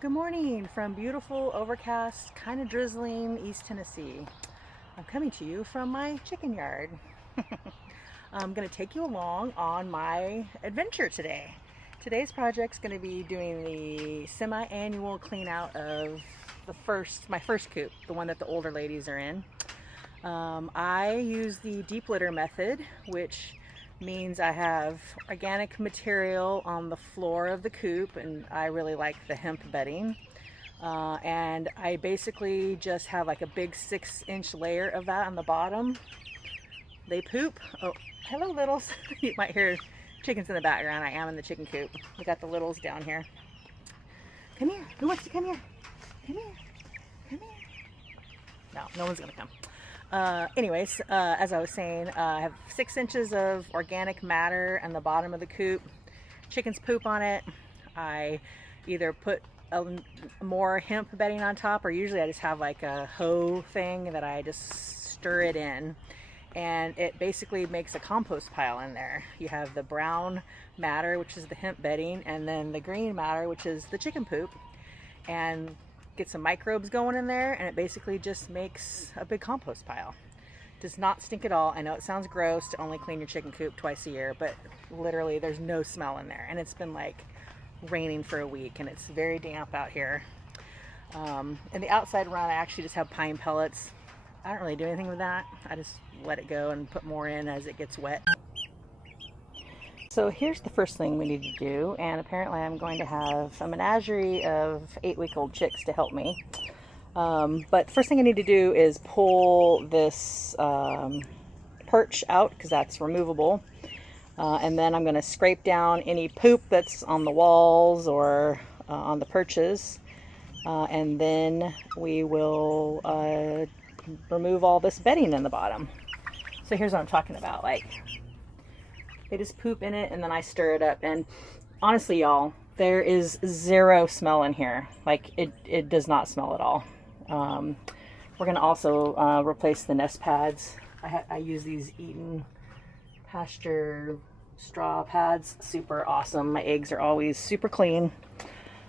Good morning from beautiful, overcast, kind of drizzling East Tennessee. I'm coming to you from my chicken yard. I'm going to take you along on my adventure today. Today's project is going to be doing the semi-annual clean out of my first coop, the one that the older ladies are in. I use the deep litter method, which means I have organic material on the floor of the coop, and I really like the hemp bedding. And I basically just have like a big 6-inch layer of that on the bottom. They poop. Oh, hello littles. You might hear chickens in the background. I am in the chicken coop. We got the littles down here. Come here. Who wants to come here? Come here. Come here. No one's gonna come. Anyways, as I was saying, I have 6 inches of organic matter on the bottom of the coop. Chickens poop on it. I either put more hemp bedding on top, or usually I just have like a hoe thing that I just stir it in, and it basically makes a compost pile in there. You have the brown matter, which is the hemp bedding, and then the green matter, which is the chicken poop, and get some microbes going in there, and it basically just makes a big compost pile. Does not stink at all. I know it sounds gross to only clean your chicken coop twice a year, but literally there's no smell in there, and it's been like raining for a week and it's very damp out here. In the outside run, I actually just have pine pellets. I don't really do anything with that. I just let it go and put more in as it gets wet. So here's the first thing we need to do, and apparently I'm going to have a menagerie of 8-week-old chicks to help me. But first thing I need to do is pull this perch out, because that's removable. And then I'm going to scrape down any poop that's on the walls or on the perches. And then we will remove all this bedding in the bottom. So here's what I'm talking about. Like, they just poop in it and then I stir it up. And honestly, y'all, there is zero smell in here. Like, it does not smell at all. We're going to also replace the nest pads. I use these Eaton pasture straw pads. Super awesome. My eggs are always super clean.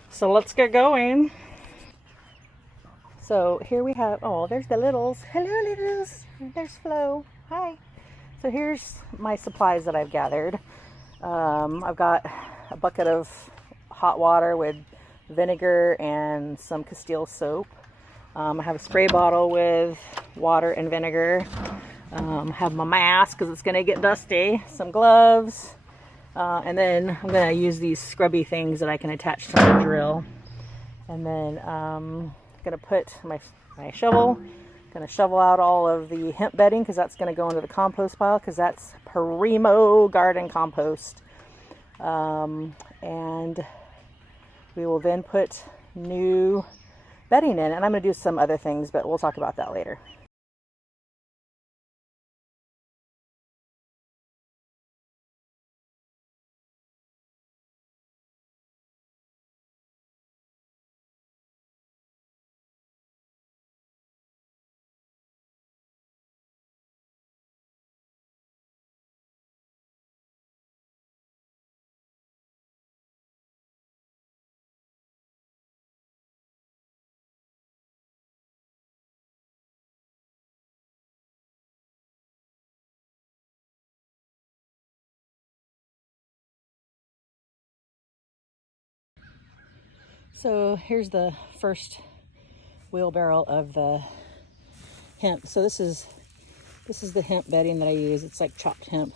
So let's get going. So here we have, oh, there's the littles. Hello, littles. There's Flo. Hi. So here's my supplies that I've gathered. I've got a bucket of hot water with vinegar and some Castile soap. I have a spray bottle with water and vinegar. Have my mask because it's going to get dusty. Some gloves. And then I'm going to use these scrubby things that I can attach to my drill. And then I'm going to put my shovel. Going to shovel out all of the hemp bedding because that's going to go into the compost pile, because that's primo garden compost. And we will then put new bedding in, and I'm going to do some other things, but we'll talk about that later. So here's the first wheelbarrow of the hemp. So this is the hemp bedding that I use. It's like chopped hemp,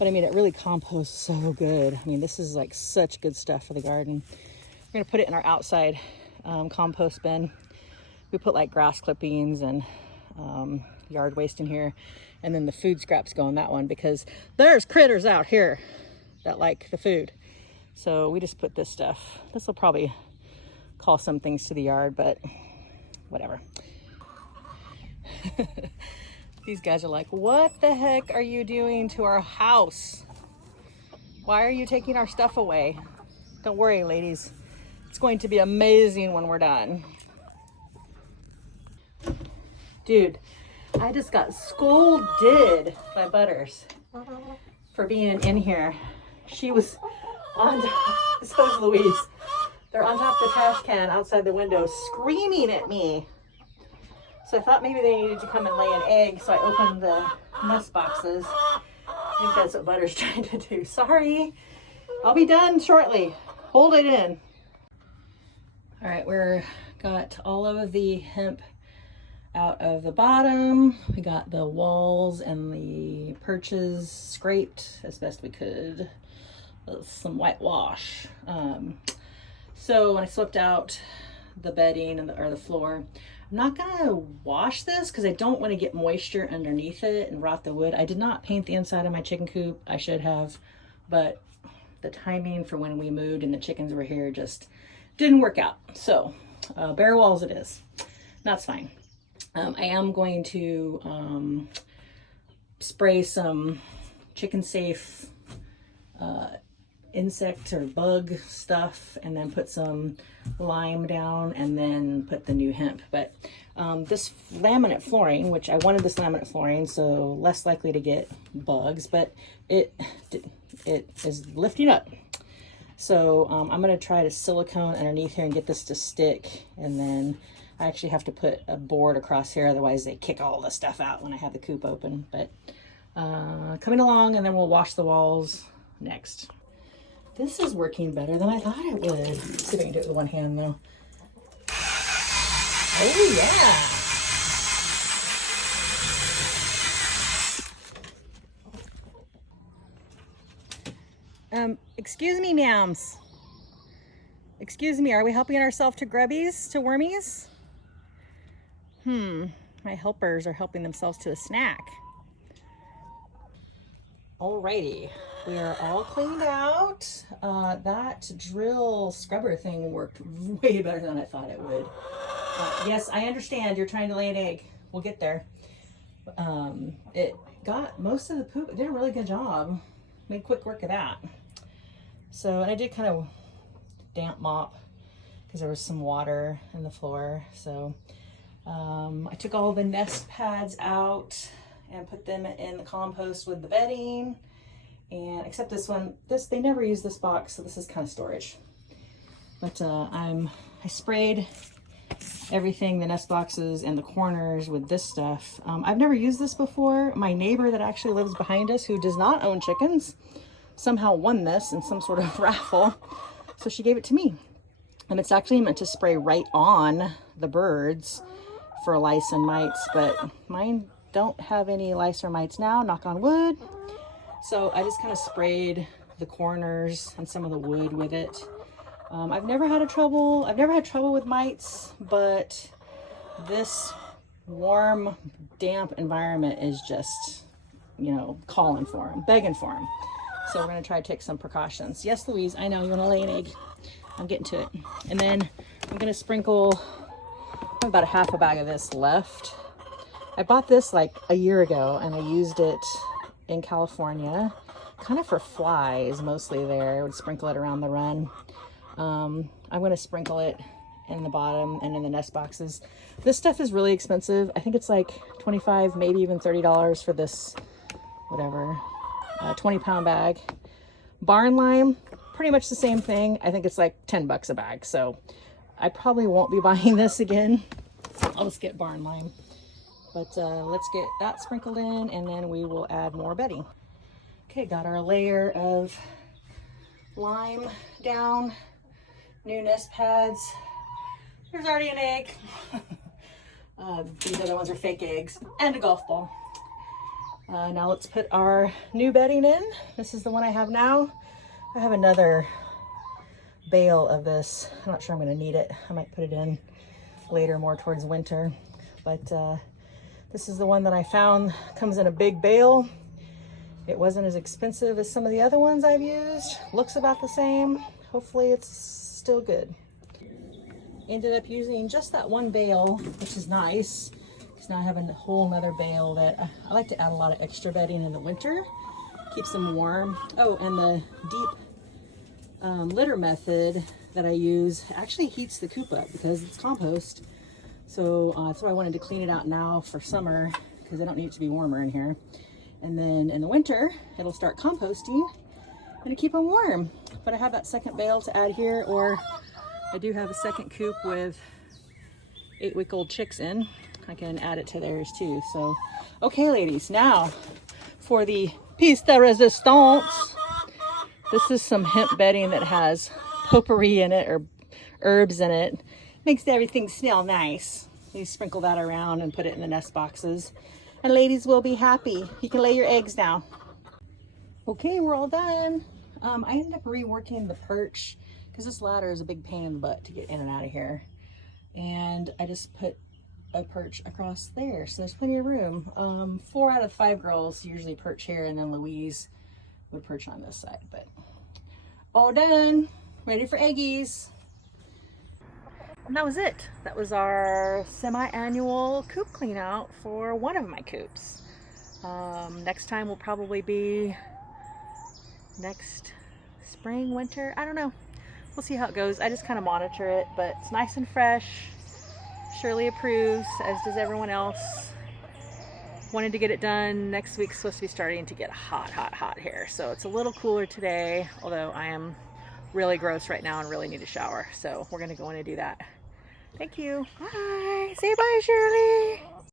but I mean, it really composts so good. I mean, this is like such good stuff for the garden. We're gonna put it in our outside compost bin. We put like grass clippings and yard waste in here, and then the food scraps go in that one, because there's critters out here that like the food. So we just put this stuff. This will probably call some things to the yard, but whatever. These guys are like, what the heck are you doing to our house? Why are you taking our stuff away? Don't worry, ladies. It's going to be amazing when we're done. Dude, I just got scolded by Butters for being in here. She was on, so is Louise. They're on top of the trash can outside the window screaming at me. So I thought maybe they needed to come and lay an egg, so I opened the nest boxes. I think that's what Butter's trying to do. Sorry. I'll be done shortly. Hold it in. All right, we're got all of the hemp out of the bottom. We got the walls and the perches scraped as best we could with some whitewash. So when I swept out the bedding and or the floor, I'm not gonna wash this because I don't want to get moisture underneath it and rot the wood. I did not paint the inside of my chicken coop. I should have, but the timing for when we moved and the chickens were here just didn't work out. So bare walls it is. That's fine. I am going to spray some chicken safe insect or bug stuff, and then put some lime down, and then put the new hemp. But this laminate flooring, which I wanted this laminate flooring, so less likely to get bugs, but it is lifting up. So I'm going to try to silicone underneath here and get this to stick, and then I actually have to put a board across here, otherwise they kick all the stuff out when I have the coop open. But coming along, and then we'll wash the walls next. This is working better than I thought it would. Let's see if I can do it with one hand though. Oh yeah. Excuse me, ma'ams. Excuse me, are we helping ourselves to grubbies, to wormies? My helpers are helping themselves to a snack. Alrighty, we are all cleaned out. That drill scrubber thing worked way better than I thought it would. Yes, I understand you're trying to lay an egg. We'll get there. It got most of the poop. It did a really good job. Made quick work of that. So, and I did kind of damp mop because there was some water in the floor. So I took all the nest pads out and put them in the compost with the bedding. And except this one, they never use this box, so this is kind of storage. But I sprayed everything, the nest boxes and the corners, with this stuff. I've never used this before. My neighbor that actually lives behind us, who does not own chickens, somehow won this in some sort of raffle. So she gave it to me. And it's actually meant to spray right on the birds for lice and mites, but mine don't have any lice or mites now, knock on wood. So I just kind of sprayed the corners and some of the wood with it. I've never had trouble with mites, but this warm, damp environment is just, you know, calling for them, begging for them. So we're going to try to take some precautions. Yes, Louise, I know you want to lay an egg. I'm getting to it. And then I'm going to sprinkle about a half a bag of this left. I bought this like a year ago, and I used it in California, kind of for flies mostly there. I would sprinkle it around the run. I'm going to sprinkle it in the bottom and in the nest boxes. This stuff is really expensive. I think it's like $25, maybe even $30 for this, whatever, 20-pound bag. Barn lime, pretty much the same thing. I think it's like 10 bucks a bag. So I probably won't be buying this again. I'll just get barn lime. But let's get that sprinkled in, and then we will add more bedding. Okay, got our layer of lime down, new nest pads. There's already an egg. These other ones are fake eggs, and a golf ball. Now let's put our new bedding in. This is the one I have now. I have another bale of this. I'm not sure I'm going to need it. I might put it in later, more towards winter. But this is the one that I found. Comes in a big bale. It wasn't as expensive as some of the other ones I've used. Looks about the same. Hopefully it's still good. Ended up using just that one bale, which is nice, because now I have a whole nother bale that I like to add a lot of extra bedding in the winter. Keeps them warm. Oh, and the deep litter method that I use actually heats the coop up because it's compost. So that's why I wanted to clean it out now for summer, because I don't need it to be warmer in here. And then in the winter, it'll start composting and to keep them warm. But I have that second bale to add here, or I do have a second coop with 8-week-old chicks in. I can add it to theirs too. So, okay ladies, now for the piece de resistance. This is some hemp bedding that has potpourri in it or herbs in it. Makes everything smell nice. You sprinkle that around and put it in the nest boxes. And ladies will be happy. You can lay your eggs now. Okay, we're all done. I ended up reworking the perch because this ladder is a big pain in the butt to get in and out of here. And I just put a perch across there, so there's plenty of room. 4 out of 5 girls usually perch here, and then Louise would perch on this side. But all done, ready for eggies. And that was it. That was our semi-annual coop clean out for one of my coops. Next time will probably be next spring, winter, I don't know. We'll see how it goes. I just kind of monitor it, but it's nice and fresh. Shirley approves, as does everyone else. Wanted to get it done. Next week's supposed to be starting to get hot here. So it's a little cooler today, although I am really gross right now and really need a shower. So we're gonna go in and do that. Thank you. Bye. Say bye, Shirley.